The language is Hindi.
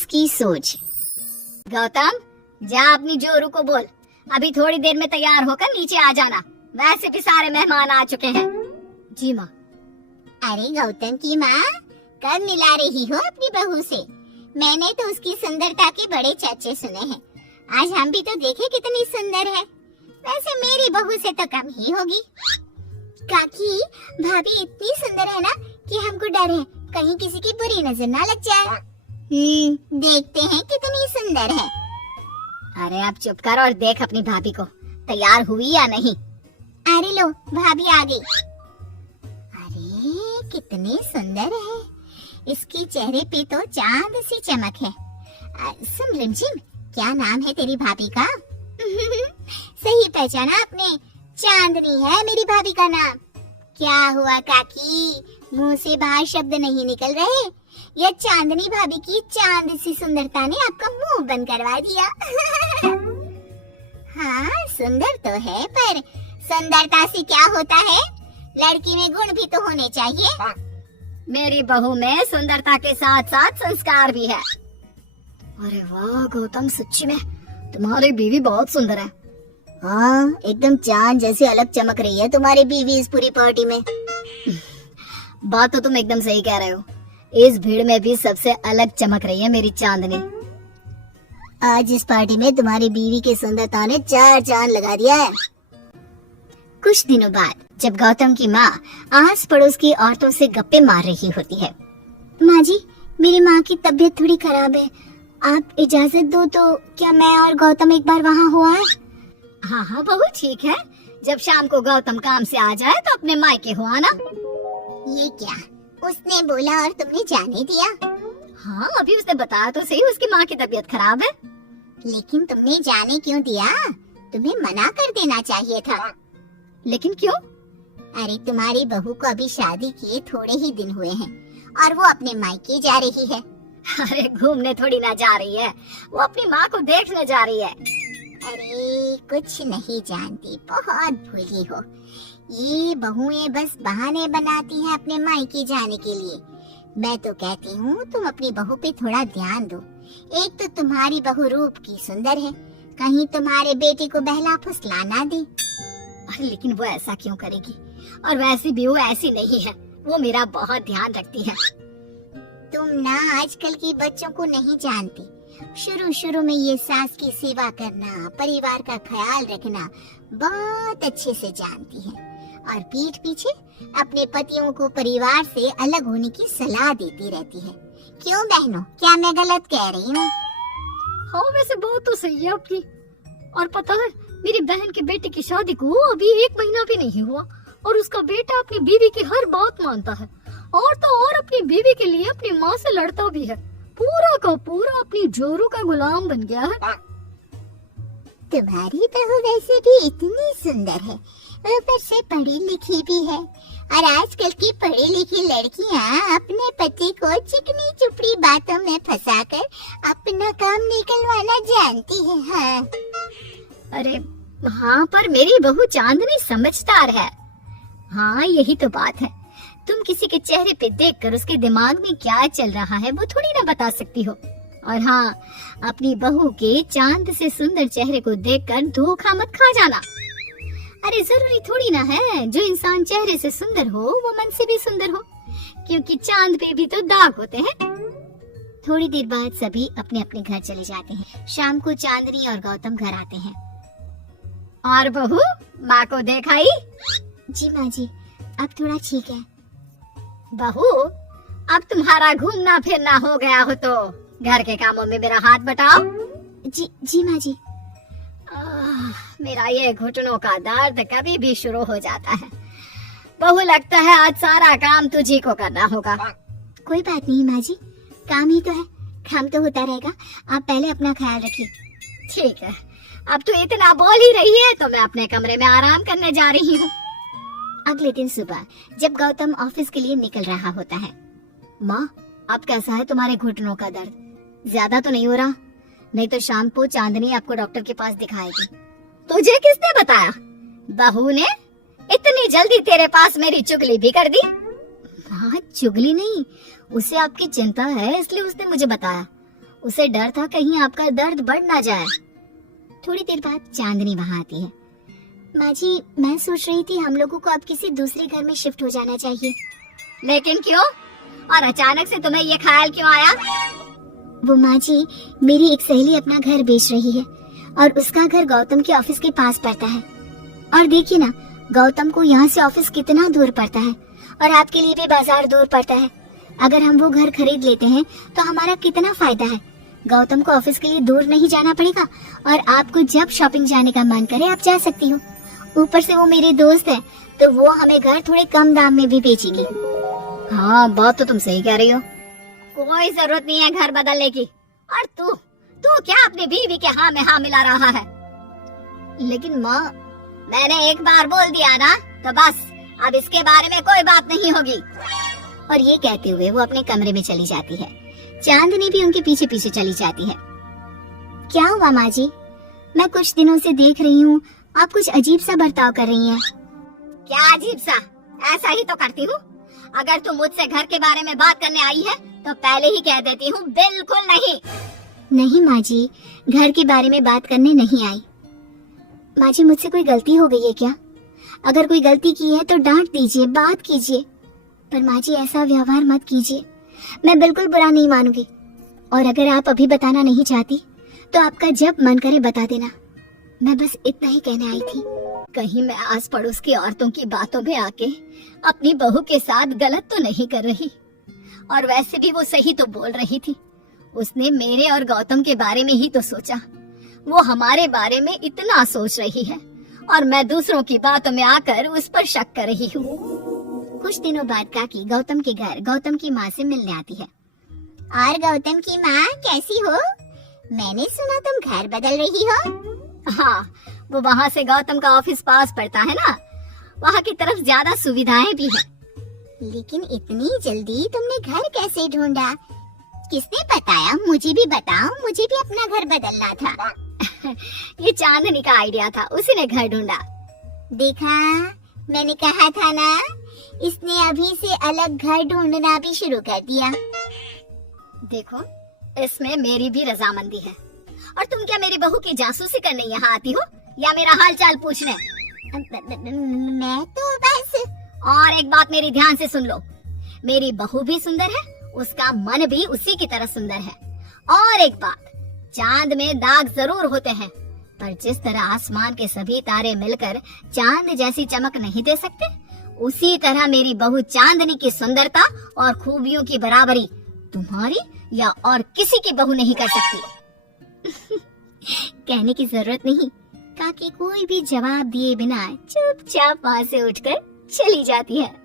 सास की सोच। गौतम, जा अपनी जोरू को बोल, अभी थोड़ी देर में तैयार होकर नीचे आ जाना। वैसे भी सारे मेहमान आ चुके हैं। जी माँ। अरे गौतम की माँ, कब मिला रही हो अपनी बहू से? मैंने तो उसकी सुंदरता के बड़े चर्चे सुने हैं। आज हम भी तो देखे कितनी सुंदर है। वैसे मेरी बहू से तो कम ही होगी। काकी, भाभी इतनी सुंदर है ना कि हमको डर है कहीं किसी की बुरी नजर ना लग जाए। देखते हैं कितनी सुंदर है। अरे आप चुप कर और देख अपनी भाभी को, तैयार हुई या नहीं। अरे लो, भाभी आ गई। अरे कितनी सुंदर है, इसके चेहरे पे तो चांद सी चमक है। सुन रिमझिम, क्या नाम है तेरी भाभी का? सही पहचाना आपने, चांदनी है मेरी भाभी का नाम। क्या हुआ काकी, मुंह से बाहर शब्द नहीं निकल रहे? यह चांदनी भाभी की चांद सी सुंदरता ने आपका मुंह बंद करवा दिया। हाँ सुंदर तो है, पर सुंदरता से क्या होता है? लड़की में गुण भी तो होने चाहिए। मेरी बहू में सुंदरता के साथ साथ संस्कार भी है। अरे वाह गौतम, सच्ची में तुम्हारी बीवी बहुत सुंदर है। हाँ, एकदम चांद जैसे अलग चमक रही है तुम्हारी बीवी इस पूरी पार्टी में। बात तो तुम एकदम सही कह रहे हो। इस भीड़ में भी सबसे अलग चमक रही है मेरी चांदनी। आज इस पार्टी में तुम्हारी बीवी की सुंदरता ने 4 चांद लगा दिया है। कुछ दिनों बाद जब गौतम की माँ आस पड़ोस की औरतों से गप्पे मार रही होती है। माँ जी, मेरी माँ की तबीयत थोड़ी खराब है, आप इजाजत दो तो क्या मैं और गौतम एक बार वहाँ हो आए? हाँ हाँ बहू, ठीक है। जब शाम को गौतम काम से आ जाए तो अपने मायके हो आना। ये क्या उसने बोला और तुमने जाने दिया? हाँ, अभी उसने बताया तो सही, उसकी माँ की तबीयत खराब है। लेकिन तुमने जाने क्यों दिया? तुम्हें मना कर देना चाहिए था। लेकिन क्यों? अरे तुम्हारी बहू को अभी शादी किए थोड़े ही दिन हुए हैं और वो अपने मायके जा रही है। अरे घूमने थोड़ी ना जा रही है, वो अपनी माँ को देखने जा रही है। अरे कुछ नहीं जानती, बहुत भोली हो। ये बहुएं बस बहाने बनाती हैं अपने मायके जाने के लिए। मैं तो कहती हूँ तुम अपनी बहू पे थोड़ा ध्यान दो। एक तो तुम्हारी बहू रूप की सुंदर है, कहीं तुम्हारे बेटे को बहला फुसला ना दे। अरे लेकिन वो ऐसा क्यों करेगी? और वैसे भी वो ऐसी नहीं है, वो मेरा बहुत ध्यान रखती है। तुम ना आजकल की बच्चों को नहीं जानती। शुरू शुरू में ये सास की सेवा करना, परिवार का ख्याल रखना बहुत अच्छे से जानती है और पीठ पीछे अपने पतियों को परिवार से अलग होने की सलाह देती रहती है। क्यों बहनों, क्या मैं गलत कह रही हूँ? हाँ वैसे बहुत तो सही है आपकी। और पता है, मेरी बहन के बेटे की शादी को अभी 1 महीना भी नहीं हुआ और उसका बेटा अपनी बीवी की हर बात मानता है। और तो और अपनी बीवी के लिए अपनी माँ से लड़ता भी है। पूरा का पूरा अपनी जोरू का गुलाम बन गया है। तुम्हारी बहू वैसे भी इतनी सुंदर है, ऊपर से पढ़ी लिखी भी है। और आजकल की पढ़ी लिखी लड़कियां अपने पति को चिकनी चुपड़ी बातों में फंसाकर अपना काम निकलवाना जानती है। हाँ। अरे हाँ, पर मेरी बहू चांदनी समझदार है। हाँ यही तो बात है, तुम किसी के चेहरे पे देखकर उसके दिमाग में क्या चल रहा है वो थोड़ी ना बता सकती हो। और हाँ, अपनी बहू के चांद से सुंदर चेहरे को देखकर धोखा मत खा जाना। अरे जरूरी थोड़ी ना है जो इंसान चेहरे से सुंदर हो वो मन से भी सुंदर हो, क्योंकि चांद पे भी तो दाग होते हैं। थोड़ी देर बाद सभी अपने अपने घर चले जाते हैं। शाम को चांदनी और गौतम घर आते हैं। और बहू, माँ को देखाई? जी माँ जी, अब थोड़ा ठीक है। बहू, अब तुम्हारा घूमना फिरना हो गया हो तो घर के कामों में मेरा हाथ बटाओ। जी माँ जी। मेरा ये घुटनों का दर्द कभी भी शुरू हो जाता है। बहू, लगता है आज सारा काम तुझी को करना होगा। कोई बात नहीं माँ जी, काम ही तो है, काम तो होता रहेगा। आप पहले अपना ख्याल रखिए। ठीक है, अब तो इतना बोल ही रही है तो मैं अपने कमरे में आराम करने जा रही हूँ। अगले दिन सुबह जब गौतम ऑफिस के लिए निकल रहा होता है। माँ, अब कैसा है तुम्हारे घुटनों का दर्द? ज्यादा तो नहीं हो रहा? नहीं तो शाम को चांदनी आपको डॉक्टर के पास दिखाएगी। तुझे किसने बताया? बहू ने? इतनी जल्दी तेरे पास मेरी चुगली भी कर दी? हाँ, चुगली नहीं, उसे आपकी चिंता है इसलिए उसने मुझे बताया। उसे डर था कहीं आपका दर्द बढ़ ना जाए। थोड़ी देर बाद चांदनी वहाँ आती है। माँ जी, मैं सोच रही थी हम लोगों को अब किसी दूसरे घर में शिफ्ट हो जाना चाहिए। लेकिन क्यों? और अचानक से तुम्हें ये ख्याल क्यों आया? वो माँ जी, मेरी एक सहेली अपना घर बेच रही है और उसका घर गौतम के ऑफिस के पास पड़ता है। और देखिए ना, गौतम को यहाँ से ऑफिस कितना दूर पड़ता है और आपके लिए भी बाजार दूर पड़ता है। अगर हम वो घर खरीद लेते हैं तो हमारा कितना फायदा है। गौतम को ऑफिस के लिए दूर नहीं जाना पड़ेगा और आपको जब शॉपिंग जाने का मन करे आप जा सकती हो। ऊपर से वो मेरे दोस्त है तो वो हमें घर थोड़े कम दाम में भी बेचेगी। हाँ, बात तो तुम सही कह रही हो। कोई जरूरत नहीं है घर बदलने की। और तू क्या अपनी बीवी के हाँ में हाँ मिला रहा है? लेकिन माँ, मैंने एक बार बोल दिया ना तो बस, अब इसके बारे में कोई बात नहीं होगी। और ये कहते हुए वो अपने कमरे में चली जाती है। चांदनी भी उनके पीछे पीछे चली जाती है। क्या हुआ माँ जी? मैं कुछ दिनों से देख रही हूँ आप कुछ अजीब सा बर्ताव कर रही हैं। क्या अजीब सा? ऐसा ही तो करती हूँ। अगर तुम मुझसे घर के बारे में बात करने आई है तो पहले ही कह देती हूँ, बिल्कुल नहीं। नहीं माँ जी, घर के बारे में बात करने नहीं आई। माँ जी, मुझसे कोई गलती हो गई है क्या? अगर कोई गलती की है तो डांट दीजिए, बात कीजिए, पर माँ जी ऐसा व्यवहार मत कीजिए। मैं बिल्कुल बुरा नहीं मानूंगी। और अगर आप अभी बताना नहीं चाहती तो आपका जब मन करे बता देना। मैं बस इतना ही कहने आई थी। कहीं मैं आस पड़ोस की औरतों की बातों में आके अपनी बहू के साथ गलत तो नहीं कर रही? और वैसे भी वो सही तो बोल रही थी। उसने मेरे और गौतम के बारे में ही तो सोचा। वो हमारे बारे में इतना सोच रही है और मैं दूसरों की बातों में आकर उस पर शक कर रही हूँ। कुछ दिनों बाद काकी गौतम के घर गौतम की माँ से मिलने आती है। और गौतम की माँ, कैसी हो? मैंने सुना तुम घर बदल रही हो। हाँ, वो वहाँ से गौतम का ऑफिस पास पड़ता है ना, वहाँ की तरफ ज्यादा सुविधाएं भी है। लेकिन इतनी जल्दी तुमने घर कैसे ढूंढा? किसने बताया? मुझे भी बताओ, मुझे भी अपना घर बदलना था। ये चांदनी का आइडिया था, उसी ने घर ढूंढा। देखा, मैंने कहा था ना, इसने अभी से अलग घर ढूंढना भी शुरू कर दिया। देखो, इसमें मेरी भी रजामंदी है। और तुम क्या मेरी बहू की जासूसी करने यहाँ आती हो या मेरा हाल चाल पूछने? मैं तो बस। और एक बात मेरी ध्यान से सुन लो, मेरी बहू भी सुंदर है, उसका मन भी उसी की तरह सुंदर है। और एक बात, चांद में दाग जरूर होते हैं, पर जिस तरह आसमान के सभी तारे मिलकर चांद जैसी चमक नहीं दे सकते, उसी तरह मेरी बहू चांदनी की सुंदरता और खूबियों की बराबरी तुम्हारी या और किसी की बहू नहीं कर सकती। कहने की जरूरत नहीं। काकी कोई भी जवाब दिए बिना चुपचाप वहाँ से उठकर चली जाती है।